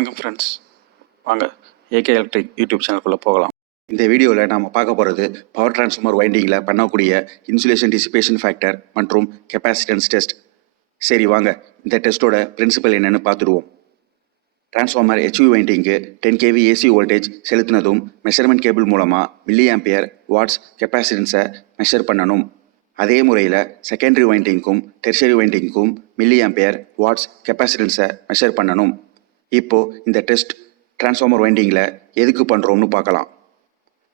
வணக்கம் ஃப்ரெண்ட்ஸ், வாங்க AK electric YouTube சேனலுக்குள்ளே போகலாம். இந்த வீடியோவில் நாம் பார்க்க போகிறது பவர் டிரான்ஸ்ஃபார்மர் வைண்டிங்கில் பண்ணக்கூடிய இன்சுலேஷன் டிசிபேஷன் ஃபேக்டர் மற்றும் கெப்பாசிட்டன்ஸ் டெஸ்ட். சரி வாங்க இந்த டெஸ்ட்டோட பிரின்சிபல் என்னென்னு பார்த்துடுவோம். டிரான்ஸ்ஃபார்மர் HV வைண்டிங்கு 10 kV AC வோல்டேஜ் செலுத்தினதும் மெஷர்மெண்ட் கேபிள் மூலமாக மில்லி ஆம்பியர் வாட்ஸ் கெப்பாசிட்டன்ஸை மெஷர் பண்ணணும். அதே முறையில் செகண்டரி வைண்டிங்க்கும் டெர்ஷரி வைண்டிங்க்கும் மில்லி ஆம்பியர் வாட்ஸ் கெப்பாசிட்டன்ஸை மெஷர் பண்ணணும். இப்போது இந்த டெஸ்ட் டிரான்ஸ்ஃபார்மர் வைண்டிங்கில் எதுக்கு பண்ணுறோம்னு பார்க்கலாம்.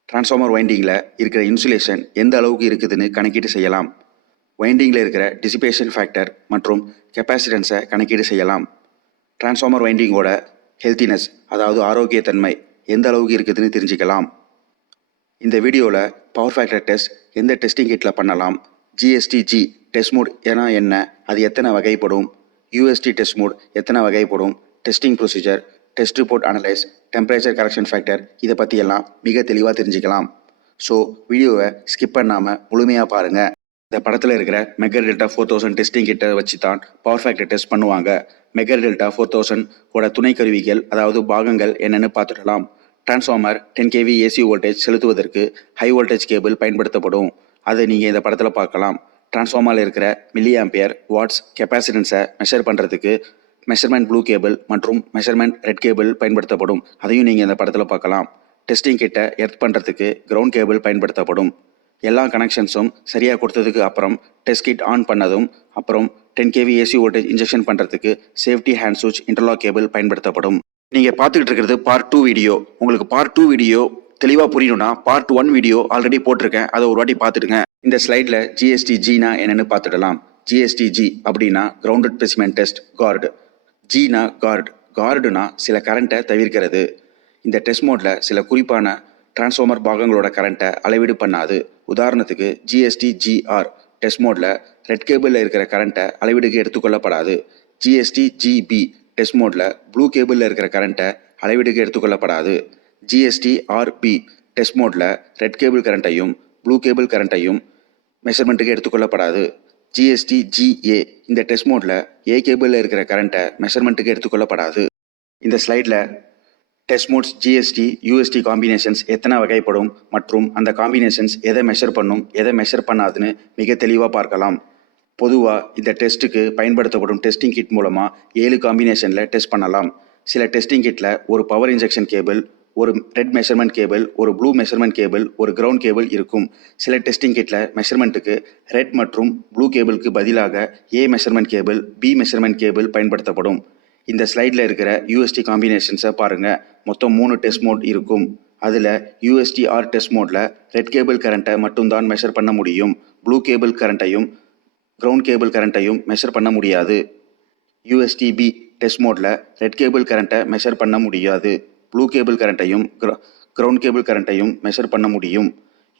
டிரான்ஸ்ஃபார்மர் வைண்டிங்கில் இருக்கிற இன்சுலேஷன் எந்த அளவுக்கு இருக்குதுன்னு கணக்கீடு செய்யலாம். வைண்டிங்கில் இருக்கிற டிசிபேஷன் ஃபேக்டர் மற்றும் கெப்பாசிட்டன்ஸை கணக்கீடு செய்யலாம். டிரான்ஸ்ஃபார்மர் வைண்டிங்கோட ஹெல்த்தினஸ், அதாவது ஆரோக்கியத்தன்மை எந்த அளவுக்கு இருக்குதுன்னு தெரிஞ்சுக்கலாம். இந்த வீடியோவில் பவர் ஃபேக்டர் டெஸ்ட் எந்த டெஸ்டிங் கிட்டில் பண்ணலாம், GSTg டெஸ்ட் மோட் ஏன்னா என்ன, அது எத்தனை வகைப்படும், UST டெஸ்ட் மோட் எத்தனை வகைப்படும், testing procedure, test report analyse, temperature correction factor, இதை பற்றியெல்லாம் மிக தெளிவாக தெரிஞ்சுக்கலாம். ஸோ வீடியோவை ஸ்கிப் பண்ணாமல் முழுமையாக பாருங்கள். இந்த படத்தில் இருக்கிற மெகர் டெல்டா 4000 டெஸ்டிங் கிட்ட வச்சு தான் பவர் ஃபேக்டர் டெஸ்ட் பண்ணுவாங்க. மெகர் டெல்டா 4000 ஓட துணை கருவிகள், அதாவது பாகங்கள் என்னென்னு பார்த்துடலாம். டிரான்ஸ்ஃபார்மர் 10 kV AC வோல்டேஜ் செலுத்துவதற்கு ஹை வோல்டேஜ் கேபிள் பயன்படுத்தப்படும். அதை நீங்கள் இந்த படத்தில் பார்க்கலாம். டிரான்ஸ்ஃபார்மரில் இருக்கிற மில்லி ஆம்பியர் வாட்ஸ் கெப்பாசிட்டன்ஸை மெஷர் பண்ணுறதுக்கு மெஷர்மெண்ட் ப்ளூ கேபிள் மற்றும் மெஷர்மெண்ட் ரெட் கேபிள் பயன்படுத்தப்படும். அதையும் நீங்கள் இந்த படத்தில் பார்க்கலாம். டெஸ்டிங் கிட்ட எர்த் பண்ணுறதுக்கு கிரவுண்ட் கேபிள் பயன்படுத்தப்படும். எல்லா கனெக்ஷன்ஸும் சரியாக கொடுத்ததுக்கு அப்புறம் டெஸ்ட் கிட் ஆன் பண்ணதும் அப்புறம் 10 kV AC வோல்டேஜ் இன்ஜெக்ஷன் பண்ணுறதுக்கு சேஃப்டி ஹேண்ட் சுவிட்ச் இன்டர்லாக் கேபிள் பயன்படுத்தப்படும். நீங்கள் பார்த்துக்கிட்டு இருக்கிறது பார்ட் 2 வீடியோ. உங்களுக்கு பார்ட் 2 வீடியோ தெளிவாக புரியணும்னா பார்ட் 1 வீடியோ ஆல்ரெடி போட்டிருக்கேன், அதை ஒரு வாட்டி பார்த்துடுங்க. இந்த ஸ்லைடில் GSTgனா என்னென்னு பார்த்துடலாம். GSTg அப்படின்னா கிரவுண்டட் ஸ்பெசிமென் டெஸ்ட் கார்டு. ஜினா கார்டுனா சில கரண்ட்டை தவிர்க்கிறது. இந்த டெஸ்ட் மோடில் சில குறிப்பான டிரான்ஸ்ஃபார்மர் பாகங்களோட கரண்ட்டை அளவீடு பண்ணாது. உதாரணத்துக்கு GSTg-R டெஸ்ட் மோடில் ரெட் கேபிளில் இருக்கிற கரண்ட்டை அளவீடுக்கு எடுத்துக்கொள்ளப்படாது. GSTg-B டெஸ்ட் மோடில் ப்ளூ கேபிளில் இருக்கிற கரண்ட்டை அளவீடுக்கு எடுத்துக்கொள்ளப்படாது. GST-RB டெஸ்ட் மோடில் ரெட் கேபிள் கரண்ட்டையும் ப்ளூ கேபிள் கரண்ட்டையும் மெஷர்மெண்ட்டுக்கு எடுத்துக்கொள்ளப்படாது. GSTg-A இந்த டெஸ்ட் மோடில் A கேபிளில் இருக்கிற கரண்ட்டை மெஷர்மெண்ட்டுக்கு எடுத்துக்கொள்ளப்படாது. இந்த ஸ்லைடில் test modes GST UST combinations எத்தனை வகைப்படும் மற்றும் அந்த காம்பினேஷன்ஸ் எதை மெஷர் பண்ணும் எதை மெஷர் பண்ணாதுன்னு மிக தெளிவாக பார்க்கலாம். பொதுவாக இந்த டெஸ்ட்டுக்கு பயன்படுத்தப்படும் டெஸ்டிங் கிட் மூலமாக 7 காம்பினேஷனில் டெஸ்ட் பண்ணலாம். சில டெஸ்டிங் கிட்டில் ஒரு பவர் இன்ஜெக்ஷன் கேபிள், ஒரு ரெட் மெஷர்மெண்ட் கேபிள், ஒரு ப்ளூ மெஷர்மெண்ட் கேபிள், ஒரு கிரவுண்ட் கேபிள் இருக்கும். சில டெஸ்டிங் கிட்டில் மெஷர்மெண்ட்டுக்கு ரெட் மற்றும் ப்ளூ கேபிளுக்கு பதிலாக A measurement cable, B measurement cable பயன்படுத்தப்படும். இந்த ஸ்லைடில் இருக்கிற UST காம்பினேஷன்ஸை பாருங்கள். மொத்தம் 3 டெஸ்ட் மோட் இருக்கும். அதில் UST-R டெஸ்ட் மோடில் ரெட் கேபிள் கரண்ட்டை மட்டும்தான் மெஷர் பண்ண முடியும். ப்ளூ கேபிள் கரண்ட்டையும் கிரவுண்ட் கேபிள் கரண்ட்டையும் மெஷர் பண்ண முடியாது. UST-B டெஸ்ட் மோடில் ரெட் கேபிள் கரண்ட்டை மெஷர் பண்ண முடியாது. ப்ளூ கேபிள் கரண்ட்டையும் கிரவுண்ட் கேபிள் கரண்ட்டையும் மெஷர் பண்ண முடியும்.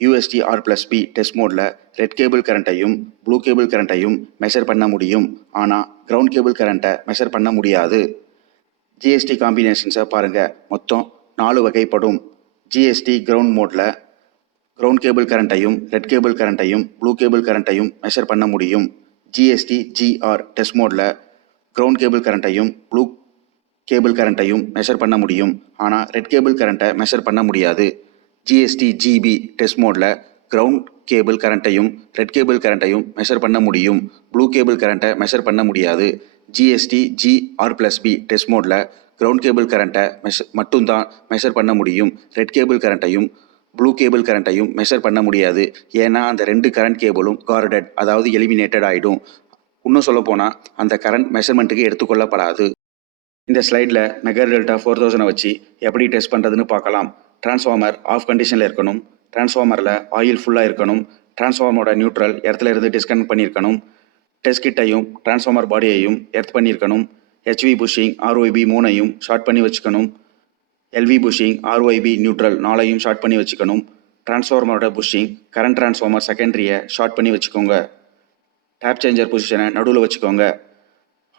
UST-R+B டெஸ்ட் மோடில் ரெட் கேபிள் கரண்ட்டையும் ப்ளூ கேபிள் கரண்ட்டையும் மெஷர் பண்ண முடியும். ஆனால் கிரவுண்ட் கேபிள் கரண்ட்டை மெஷர் பண்ண முடியாது. GST காம்பினேஷன்ஸை பாருங்கள். மொத்தம் 4 வகைப்படும். GST கிரவுண்ட் மோடில் கிரவுண்ட் கேபிள் கரண்ட்டையும் ரெட் கேபிள் கரண்ட்டையும் ப்ளூ கேபிள் கரண்ட்டையும் மெஷர் பண்ண முடியும். GSTg-R டெஸ்ட் மோடில் கிரவுண்ட் கேபிள் கரண்ட்டையும் ப்ளூ கேபிள் கரண்ட்டையும் மெஷர் பண்ண முடியும். ஆனால் ரெட் கேபிள் கரண்ட்டை மெஷர் பண்ண முடியாது. GSTg-B டெஸ்ட் மோடில் கிரவுண்ட் கேபிள் கரண்ட்டையும் ரெட் கேபிள் கரண்ட்டையும் மெஷர் பண்ண முடியும். ப்ளூ கேபிள் கரண்ட்டை மெஷர் பண்ண முடியாது. GSTg-R+B டெஸ்ட் மோடில் கிரவுண்ட் கேபிள் கரண்ட்டை மட்டும்தான் மெஷர் பண்ண முடியும். ரெட் கேபிள் கரண்ட்டையும் ப்ளூ கேபிள் கரண்ட்டையும் மெஷர் பண்ண முடியாது. ஏன்னா அந்த 2 கரண்ட் கேபிளும் கார்டட், அதாவது எலிமினேட்டட் ஆகிடும். இன்னும் சொல்லப்போனால் அந்த கரண்ட் மெஷர்மெண்ட்டுக்கு எடுத்துக்கொள்ளப்படாது. இந்த ஸ்லைடில் மெகர் டெல்டா 4000 வச்சு எப்படி டெஸ்ட் பண்ணுறதுன்னு பார்க்கலாம். டிரான்ஸ்ஃபார்மர் ஆஃப் கண்டிஷனில் இருக்கணும். டிரான்ஸ்ஃபார்மரில் ஆயில் ஃபுல்லாக இருக்கணும். டிரான்ஸ்ஃபார்மரோட நியூட்ரல் எர்த்தில் இருந்து டிஸ்கனெக்ட் பண்ணியிருக்கணும். டெஸ்ட் கிட்டையும் டிரான்ஸ்ஃபார்மர் பாடியையும் எர்த் பண்ணியிருக்கணும். HV புஷிங் ROIB 3ஐயும் ஷார்ட் பண்ணி வச்சுக்கணும். LV புஷிங் ROIB நியூட்ரல் 4ஐயும் ஷார்ட் பண்ணி வச்சுக்கணும். டிரான்ஸ்ஃபார்மரோட புஷிங் கரண்ட் டிரான்ஸ்ஃபார்மர் செகண்டரியை ஷார்ட் பண்ணி வச்சுக்கோங்க. டேப் சேஞ்சர் பொசிஷனை நடுவில் வச்சுக்கோங்க.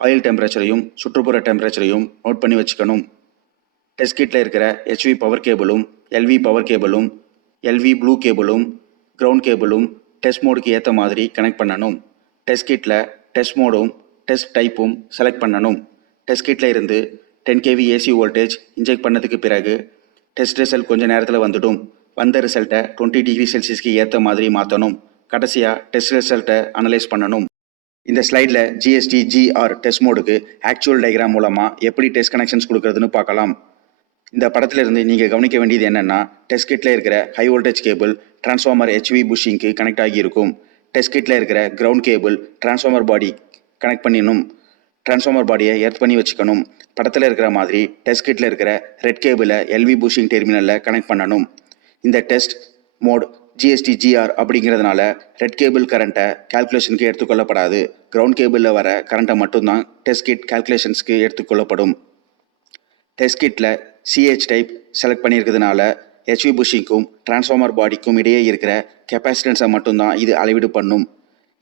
ஆயில் டெம்பரேச்சரையும் சுற்றுப்புற டெம்பரேச்சரையும் நோட் பண்ணி வச்சுக்கணும். டெஸ்ட் கிட்டில் இருக்கிற HV பவர் கேபிளும் LV பவர் கேபிளும் LV ப்ளூ கேபிளும் கிரவுண்ட் கேபிளும் டெஸ்ட் மோடுக்கு ஏற்ற மாதிரி கனெக்ட் பண்ணணும். டெஸ்ட் கிட்டில் டெஸ்ட் மோடும் டெஸ்ட் டைப்பும் செலக்ட் பண்ணணும். டெஸ்ட் கிட்டில் இருந்து 10 kV ஏசி வோல்டேஜ் இன்ஜெக்ட் பண்ணதுக்கு பிறகு டெஸ்ட் ரிசல்ட் கொஞ்சம் நேரத்தில் வந்துடும். வந்த ரிசல்ட்டை 20 டிகிரி செல்சியஸ்க்கு ஏற்ற மாதிரி மாற்றணும். கடைசியாக டெஸ்ட் ரிசல்ட்டை அனலைஸ் பண்ணணும். இந்த ஸ்லைடில் GSTg-R டெஸ்ட் மோடுக்கு ஆக்சுவல் டயக்ராம் மூலமாக எப்படி டெஸ்ட் கனெக்ஷன்ஸ் கொடுக்குறதுன்னு பார்க்கலாம். இந்த படத்திலிருந்து நீங்கள் கவனிக்க வேண்டியது என்னென்னா, டெஸ்ட் கிட்டில் இருக்கிற high voltage cable transformer HV bushing connect ஆகியிருக்கும். டெஸ்ட் கிட்டில் இருக்கிற ground cable transformer body connect பண்ணிடணும். டிரான்ஸ்ஃபார்மர் பாடியை எர்த் பண்ணி வச்சுக்கணும். படத்தில் இருக்கிற மாதிரி டெஸ்ட் கிட்டில் இருக்கிற ரெட் கேபிளை LV புஷிங் டெர்மினலில் கனெக்ட் பண்ணணும். இந்த டெஸ்ட் மோட் GSTg-R அப்படிங்கிறதுனால ரெட் கேபிள் கரண்ட்டை கால்குலேஷனுக்கு எடுத்துக்கொள்ளப்படாது. கிரவுண்ட் கேபிளில் வர கரண்ட்டை மட்டும்தான் டெஸ்ட் கிட் கால்குலேஷன்ஸ்க்கு எடுத்துக்கொள்ளப்படும். டெஸ்ட் கிட்டில் CH டைப் செலக்ட் பண்ணியிருக்கிறதுனால HV புஷிங்க்கும் டிரான்ஸ்ஃபார்மர் பாடிக்கும் இடையே இருக்கிற கெப்பாசிட்டன்ஸை மட்டும்தான் இது அளவீடு பண்ணும்.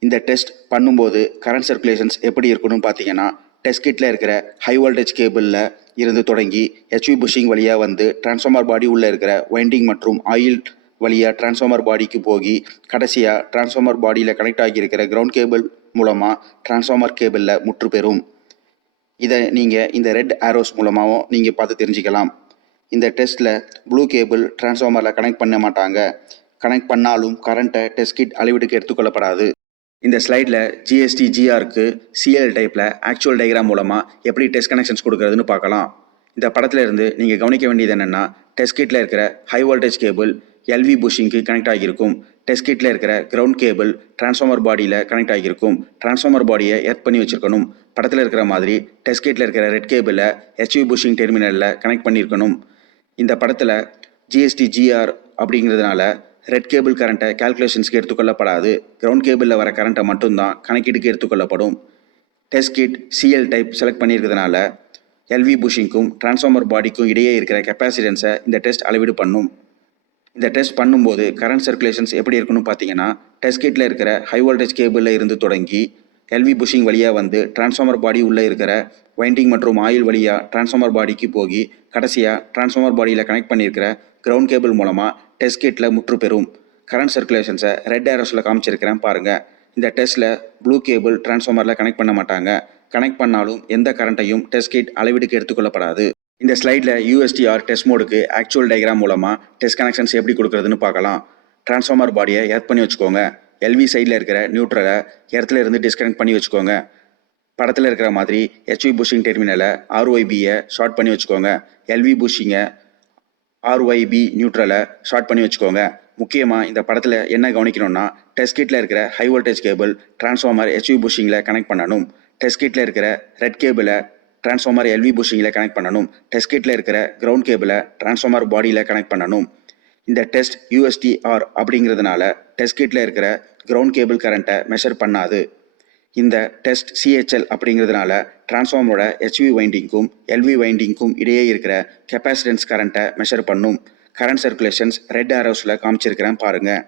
இந்த டெஸ்ட் பண்ணும்போது கரண்ட் சர்க்குலேஷன்ஸ் எப்படி இருக்கணும்னு பார்த்தீங்கன்னா, டெஸ்ட் கிட்டில் இருக்கிற ஹை வோல்டேஜ் கேபிளில் இருந்து தொடங்கி HV புஷிங் வழியாக வந்து டிரான்ஸ்ஃபார்மர் பாடி உள்ளே இருக்கிற வைண்டிங் மற்றும் ஆயில் வழியாக டிரான்ஸ்ஃபார்மர் பாடிக்கு போகி கடைசியாக டிரான்ஸ்ஃபார்மர் பாடியில் கனெக்ட் ஆகியிருக்கிற கிரவுண்ட் கேபிள் மூலமாக டிரான்ஸ்ஃபார்மர் கேபிளில் முற்று பெறும். இதை நீங்கள் இந்த ரெட் ஆரோஸ் மூலமாகவும் நீங்கள் பார்த்து தெரிஞ்சுக்கலாம். இந்த டெஸ்ட்டில் ப்ளூ கேபிள் டிரான்ஸ்ஃபார்மரில் கனெக்ட் பண்ண மாட்டாங்க. கனெக்ட் பண்ணாலும் கரண்ட்டை டெஸ்ட் கிட் அளவீடுக்கு எடுத்துக்கொள்ளப்படாது. இந்த ஸ்லைடில் GSTg-Rக்கு CL டைப்பில் ஆக்சுவல் டயக்ராம் மூலமாக எப்படி டெஸ்ட் கனெக்ஷன்ஸ் கொடுக்குறதுன்னு பார்க்கலாம். இந்த படத்தில் இருந்து நீங்கள் கவனிக்க வேண்டியது என்னென்னா, டெஸ்ட் கிட்டில் இருக்கிற ஹை வோல்டேஜ் கேபிள் LV புஷிங்க்கு கனெக்ட் ஆகியிருக்கும். டெஸ்ட் கிட்டில் இருக்கிற கிரவுண்ட் கேபிள் டிரான்ஸ்ஃபார்மர் பாடியில் கனெக்ட் ஆகியிருக்கும். டிரான்ஸ்ஃபார்மர் பாடியை எர்த் பண்ணி வச்சுருக்கணும். படத்தில் இருக்கிற மாதிரி டெஸ்ட் கிட்டில் இருக்கிற ரெட் கேபிளை HV புஷிங் டெர்மினலில் கனெக்ட் பண்ணியிருக்கணும். இந்த படத்தில் GSTg-R அப்படிங்கிறதுனால ரெட் கேபிள் கரண்ட்டை கால்குலேஷன்ஸ்க்கு எடுத்துக்கொள்ளப்படாது. கிரவுண்ட் கேபிளில் வர கரண்ட்டை மட்டும்தான் கணக்கீடுக்கு எடுத்துக்கொள்ளப்படும். Test kit CL type select பண்ணியிருக்கிறதுனால LV புஷிங்க்கும் டிரான்ஸ்ஃபார்மர் பாடிக்கும் இடையே இருக்கிற கெப்பாசிட்டன்ஸை இந்த டெஸ்ட் அளவீடு பண்ணும். இந்த டெஸ்ட் பண்ணும்போது கரண்ட் சர்க்குலேஷன்ஸ் எப்படி இருக்குன்னு பார்த்தீங்கன்னா, டெஸ்ட் கிட்டில் இருக்கிற ஹை வோல்டேஜ் கேபிளில் இருந்து தொடங்கி LV புஷிங் வழியாக வந்து டிரான்ஸ்ஃபார்மர் பாடி உள்ளே இருக்கிற வைண்டிங் மற்றும் ஆயில் வழியாக டிரான்ஸ்ஃபார்மர் பாடிக்கு போகி கடைசியாக டிரான்ஸ்ஃபார்மர் பாடியில் கனெக்ட் பண்ணியிருக்கிற கிரவுண்ட் கேபிள் மூலமாக டெஸ்ட் கிட்டில் முற்று பெறும். கரண்ட் சர்க்குலேஷன்ஸை ரெட் ஆரோஸில் காமிச்சிருக்கிறேன் பாருங்கள். இந்த டெஸ்ட்டில் ப்ளூ கேபிள் டிரான்ஸ்ஃபார்மரில் கனெக்ட் பண்ண மாட்டாங்க. கனெக்ட் பண்ணாலும் எந்த கரண்ட்டையும் டெஸ்ட் கிட் அளவீடுக்கு எடுத்துக்கொள்ளப்படாது. இந்த ஸ்லைடில் UST-R டெஸ்ட் மோடுக்கு ஆக்சுவல் டயக்ராம் மூலமாக டெஸ்ட் கனெக்ஷன்ஸ் எப்படி கொடுக்குறதுன்னு பார்க்கலாம். டிரான்ஸ்ஃபார்மர் பாடியை எர்த் பண்ணி வச்சுக்கோங்க. LV சைடில் இருக்கிற நியூட்ரலை எர்த்தில் இருந்து டிஸ்கனெக்ட் பண்ணி வச்சுக்கோங்க. படத்தில் இருக்கிற மாதிரி HV புஷிங் டெர்மினலை RYBயை ஷார்ட் பண்ணி வச்சுக்கோங்க. LV புஷிங்கை RYB நியூட்ரலை ஷார்ட் பண்ணி வச்சுக்கோங்க. முக்கியமாக இந்த படத்தில் என்ன கவனிக்கணும்னா, டெஸ்ட் கிட்டில் இருக்கிற high voltage cable transformer HV புஷிங்கில் கனெக்ட் பண்ணணும். டெஸ்ட் கிட்டில் இருக்கிற ரெட் கேபிளை டிரான்ஸ்ஃபார்மர் LV புஷிங்கில் கனெக்ட் பண்ணணும். டெஸ்ட் கிட்டில் இருக்கிற கிரவுண்ட் கேபிளை டிரான்ஸ்ஃபார்மர் பாடியில் கனெக்ட் பண்ணணும். இந்த டெஸ்ட் UST-R அப்படிங்கிறதுனால டெஸ்ட் கிட்டில் இருக்கிற கிரவுண்ட் கேபிள் கரண்ட்டை மெஷர் பண்ணாது. இந்த டெஸ்ட் CHL அப்படிங்கிறதுனால டிரான்ஸ்ஃபார்மரோட HV வைண்டிங்க்கும் LV வைண்டிங்க்கும் இடையே இருக்கிற கெப்பாசிட்டன்ஸ் கரண்ட்டை மெஷர் பண்ணும். கரண்ட் சர்க்குலேஷன்ஸ் ரெட் ஆரோஸில் காமிச்சிருக்கிறேன் பாருங்கள்.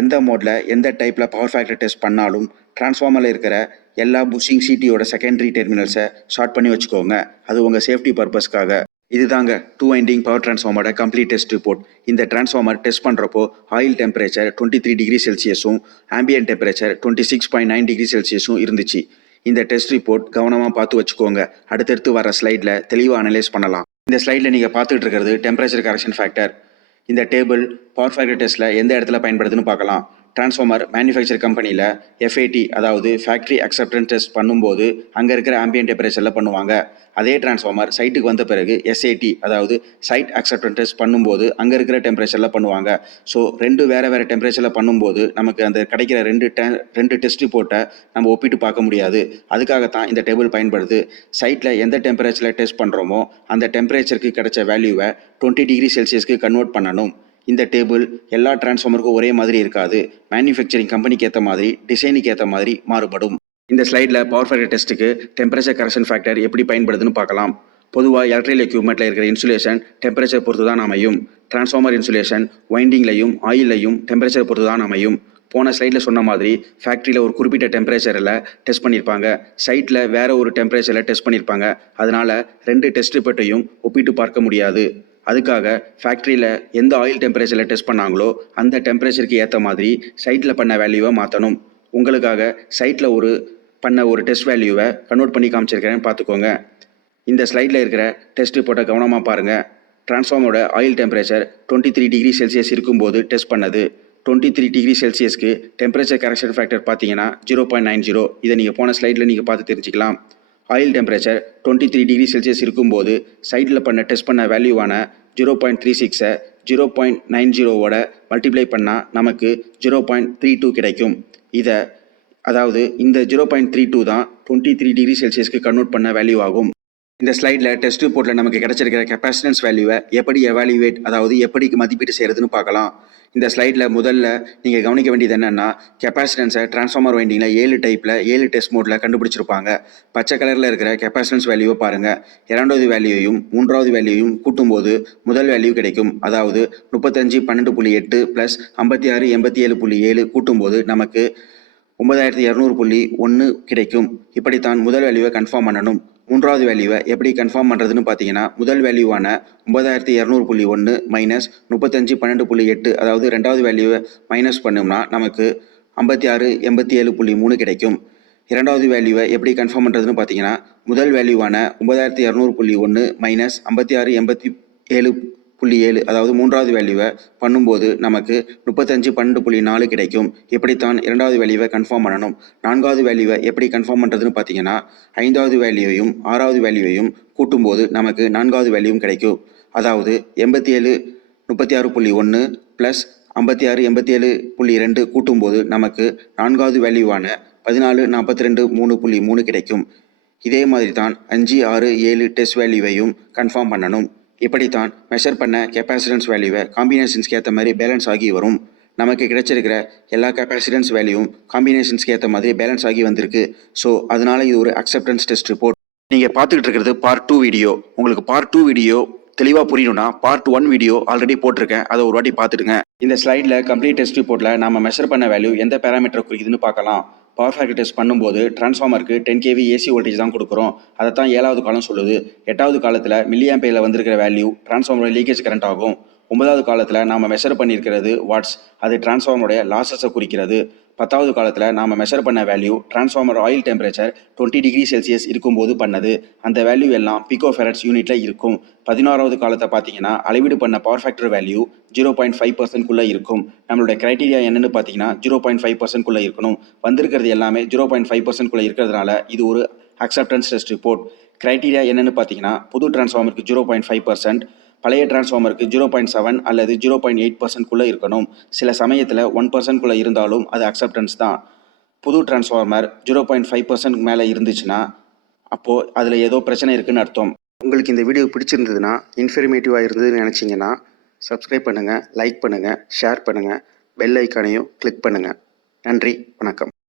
எந்த மோடில் எந்த டைப்பில் பவர் ஃபேக்டர் டெஸ்ட் பண்ணாலும் டிரான்ஸ்ஃபார்மரில் இருக்கிற எல்லா புஷிங் CTயோட செகண்டரி டெர்மினல்ஸை ஷார்ட் பண்ணி வச்சுக்கோங்க. அது உங்கள் சேஃப்டி பர்பஸ்க்காக. இதுதாங்க 2 வைண்டிங் பவர் டிரான்ஸ்ஃபார்மரோட கம்ப்ளீட் டெஸ்ட் ரிப்போர்ட். இந்த டிரான்ஸ்ஃபார்மர் டெஸ்ட் பண்ணுறப்போ ஆயில் டெம்பரேச்சர் 23 டிகிரி செல்சியஸும் ஆம்பியன்ட் டெம்பரேச்சர் 26.9 டிகிரி செல்சியஸும் இருந்துச்சு. இந்த டெஸ்ட் ரிப்போர்ட் கவனமாக பார்த்து வச்சுக்கோங்க. அடுத்தடுத்து வர ஸ்லைடில் தெளிவாக அனலைஸ் பண்ணலாம். இந்த ஸ்லைடில் நீங்கள் பார்த்துட்டு இருக்கிறது டெம்பரேச்சர் கரெக்ஷன் ஃபேக்டர். இந்த டேபிள் பவர் ஃபேக்டர் டெஸ்ட்டில் எந்த இடத்துல பயன்படுதுன்னு பார்க்கலாம். டிரான்ஸ்ஃபார்மர் மேனுஃபேக்சர் கம்பெனியில் FAT அதாவது ஃபேக்ட்ரி அக்செப்டன்ஸ் டெஸ்ட் பண்ணும்போது அங்கே இருக்கிற ஆம்பியன்ட் டெம்பரேச்சரில் பண்ணுவாங்க. அதே டிரான்ஸ்ஃபார்மர் சைட்டுக்கு வந்த பிறகு SAT அதாவது சைட் அக்செப்டன்ஸ் டெஸ்ட் பண்ணும்போது அங்கே இருக்கிற டெம்பரேச்சரில் பண்ணுவாங்க. ஸோ வேறு டெம்பரேச்சரில் பண்ணும்போது நமக்கு அந்த கிடைக்கிற ரெண்டு டெஸ்ட் ரிப்போர்ட்டை நம்ம ஒப்பிட்டு பார்க்க முடியாது. அதுக்காகத்தான் இந்த டேபிள் பயன்படுது. சைட்டில் எந்த டெம்பரேச்சரில் டெஸ்ட் பண்ணுறோமோ அந்த டெம்பரேச்சருக்கு கிடைச்ச வேல்யூவை 20 டிகிரி செல்சியஸ்க்கு கன்வெர்ட் பண்ணணும். இந்த டேபிள் எல்லா டிரான்ஸ்ஃபார்மருக்கும் ஒரே மாதிரி இருக்காது. மேனுஃபேக்சரிங் கம்பெனிக்கு ஏற்ற மாதிரி டிசைனுக்கு ஏற்ற மாதிரி மாறுபடும். இந்த ஸ்லைடில் பவர் ஃபேக்டர் டெஸ்ட்டுக்கு டெம்பரேச்சர் கரெக்ஷன் ஃபேக்டர் எப்படி பயன்படுதுன்னு பார்க்கலாம். பொதுவாக எலக்ட்ரிக்கல் எக்யூப்மெண்ட்டில் இருக்கிற இன்சுலேஷன் டெம்பரேச்சர் பொறுத்து தான் அமையும். டிரான்ஸ்ஃபார்மர் இன்சுலேஷன் வைண்டிங்லையும் ஆயிலையும் டெம்பரேச்சர் பொறுத்து தான் அமையும். போன ஸ்லைடில் சொன்ன மாதிரி ஃபேக்ட்ரியில் ஒரு குறிப்பிட்ட டெம்பரேச்சரில் டெஸ்ட் பண்ணியிருப்பாங்க. சைட்டில் வேறு ஒரு டெம்பரேச்சரில் டெஸ்ட் பண்ணியிருப்பாங்க. அதனால் ரெண்டு டெஸ்ட் ரிப்போர்ட்டையும் ஒப்பிட்டு பார்க்க முடியாது. அதுக்காக ஃபேக்ட்ரியில் எந்த ஆயில் டெம்பரேச்சரில் டெஸ்ட் பண்ணாங்களோ அந்த டெம்பரேச்சருக்கு ஏற்ற மாதிரி சைட்டில் பண்ண வேல்யூவை மாற்றணும். உங்களுக்காக சைட்டில் பண்ண ஒரு டெஸ்ட் வேல்யூவை கன்வெர்ட் பண்ணி காமிச்சிருக்கிறேன்னு பார்த்துக்கோங்க. இந்த ஸ்லைடில் இருக்கிற டெஸ்ட் ரிப்போர்ட்டை கவனமாக பாருங்கள். டிரான்ஸ்ஃபார்மரோட ஆயில் டெம்பரேச்சர் 23 டிகிரி செல்சியஸ் இருக்கும்போது டெஸ்ட் பண்ணது. 23 டிகிரி செல்சியஸ்க்கு டெம்பரேச்சர் கரெக்ஷன் ஃபேக்டர் பார்த்தீங்கன்னா 0.90. இதை நீங்கள் போன ஸ்லைடில் நீங்கள் பார்த்து தெரிஞ்சுக்கலாம். ஆயில் டெம்பரேச்சர் 23 டிகிரி செல்சியஸ் இருக்கும்போது சைடில் டெஸ்ட் பண்ண வேல்யூவான 0.36 0.90 மல்டிப்ளை பண்ணால் நமக்கு 0.32 கிடைக்கும். அதாவது இந்த 0.32 தான் 23 டிகிரி செல்சியஸ்க்கு கன்வெர்ட் பண்ண வேல்யூ ஆகும். இந்த ஸ்லைடில் டெஸ்ட் ரிப்போர்ட்டில் நமக்கு கிடைச்சிருக்கிற கெப்பாசிட்டன்ஸ் வேல்யூவை எப்படி எவாலுவேட், அதாவது எப்படி மதிப்பீடு செய்கிறதுன்னு பார்க்கலாம். இந்த ஸ்லைடில் முதல்ல நீங்கள் கவனிக்க வேண்டியது என்னென்னா, கெப்பாசிட்டன்ஸை டிரான்ஸ்ஃபார்மர் வைண்டிங்கில் 7 டைப்பில் 7 டெஸ்ட் மோடில் கண்டுபிடிச்சிருப்பாங்க. பச்சை கலரில் இருக்கிற கெப்பாசிட்டன்ஸ் வேல்யூவை பாருங்கள். இரண்டாவது வேல்யூவையும் மூன்றாவது வேல்யூவையும் கூட்டும்போது முதல் வேல்யூ கிடைக்கும். அதாவது 3512.8 ப்ளஸ் 5687.7 கூட்டும்போது நமக்கு 9200.1 கிடைக்கும். இப்படித்தான் முதல் வேல்யூவை கன்ஃபார்ம் பண்ணணும். மூன்றாவது வேல்யூவை எப்படி கன்ஃபார்ம் பண்ணுறதுன்னு பார்த்தீங்கன்னா, முதல் வேல்யூவான 9200.1 மைனஸ் 3512.8, அதாவது ரெண்டாவது வேல்யூவை மைனஸ் பண்ணோம்னா நமக்கு 5687.3 கிடைக்கும். இரண்டாவது வேல்யூவை எப்படி கன்ஃபார்ம் பண்ணுறதுன்னு பார்த்தீங்கன்னா, முதல் வேல்யூவான 9200.1 மைனஸ் 5687.7, அதாவது மூன்றாவது வேல்யூவை பண்ணும்போது நமக்கு 3512.4 கிடைக்கும். இப்படித்தான் இரண்டாவது வேல்யூவை கன்ஃபார்ம் பண்ணணும். நான்காவது வேல்யூவை எப்படி கன்ஃபார்ம் பண்ணுறதுன்னு பார்த்தீங்கன்னா, ஐந்தாவது வேல்யூவையும் ஆறாவது வேல்யூவையும் கூட்டும்போது நமக்கு நான்காவது வேல்யூவும் கிடைக்கும். அதாவது 8736.1 ப்ளஸ் 5687.2 கூட்டும்போது நமக்கு நான்காவது வேல்யூவான 14423.3 கிடைக்கும். இதே மாதிரி தான் 5, 6, 7 டெஸ்ட் வேல்யூவையும் கன்ஃபார்ம் பண்ணணும். இப்படித்தான் மெஷர் பண்ண கெப்பாசிட்டன்ஸ் வேல்யூவை காம்பினேஷன்ஸ்க்கு ஏற்ற மாதிரி பேலன்ஸ் ஆகி வரும். நமக்கு கிடைச்சிருக்கிற எல்லா கெப்பாசிட்டன்ஸ் வேல்யூவும் காம்பினேஷன்ஸ்க்கு ஏற்ற மாதிரி பேலன்ஸ் ஆகி வந்திருக்கு. ஸோ அதனால இது ஒரு அக்செப்டன்ஸ் டெஸ்ட் ரிப்போர்ட். நீங்கள் பார்த்துக்கிட்டு இருக்கிறது பார்ட் 2 வீடியோ. உங்களுக்கு பார்ட் 2 வீடியோ தெளிவாக புரியணும்னா பார்ட் 1 வீடியோ ஆல்ரெடி போட்டிருக்கேன், அதை ஒரு வாட்டி பார்த்துடுங்க. இந்த ஸ்லைடில் கம்ப்ளீட் டெஸ்ட் ரிப்போர்ட்டில் நம்ம மெஷர் பண்ண வேல்யூ எந்த பேராமீட்டர் குறிக்குதுன்னு பார்க்கலாம். பவர் ஃபேக்டர் டெஸ்ட் பண்ணும்போது டிரான்ஸ்ஃபார்மருக்கு 10 kV ஏசி வோல்டேஜ் தான் கொடுக்குறோம். அதை தான் 7வது காலம் சொல்லுது. 8வது காலத்தில் மில்லியாம்பேரில் வந்திருக்கிற வேல்யூ டிரான்ஸ்ஃபார்மரோட லீக்கேஜ் கரண்ட் ஆகும். 9வது காலத்தில் நாம் மெஷர் பண்ணியிருக்கிறது வாட்ஸ், அது டிரான்ஸ்ஃபார்மரோட லாஸஸை குறிக்கிறது. 10வது காலத்தில் நாம் மெஷர் பண்ண value transformer oil temperature 20 degree Celsius இருக்கும்போது பண்ணது. அந்த வேல்யூ எல்லாம் பிகோ ஃபெரட்ஸ் யூனிட்டில் இருக்கும். 11வது காலத்தை பார்த்தீங்கன்னா அளவீடு பண்ண பவர் ஃபேக்டர் வேல்யூ 0.5%குள்ளே இருக்கும். நம்மளோட கிரைட்டீரியா என்னன்னு பார்த்தீங்கன்னா 0.5%குள்ளே இருக்கணும். வந்திருக்கிறது எல்லாமே 0.5%குள்ளே இருக்கிறதுனால இது ஒரு அக்செப்டன்ஸ் டெஸ்ட் ரிப்போர்ட். கிரைட்டீரியா என்னன்னு பார்த்தீங்கன்னா, புது டிரான்ஸ்ஃபார்மருக்கு 0.5%, பழைய டிரான்ஸ்ஃபார்மருக்கு 0.7 அல்லது 0.8%குள்ளே இருக்கணும். சில சமயத்தில் 1%குள்ளே இருந்தாலும் அது அக்செப்டன்ஸ் தான். புது டிரான்ஸ்ஃபார்மர் 0.5% மேலே இருந்துச்சுன்னா அப்போது அதில் ஏதோ பிரச்சனை இருக்குன்னு அர்த்தம். உங்களுக்கு இந்த வீடியோ பிடிச்சிருந்ததுன்னா, இன்ஃபர்மேட்டிவாக இருந்ததுன்னு நினச்சிங்கன்னா சப்ஸ்கிரைப் பண்ணுங்கள், லைக் பண்ணுங்கள், ஷேர் பண்ணுங்கள், பெல் ஐக்கானையும் கிளிக் பண்ணுங்கள். நன்றி, வணக்கம்.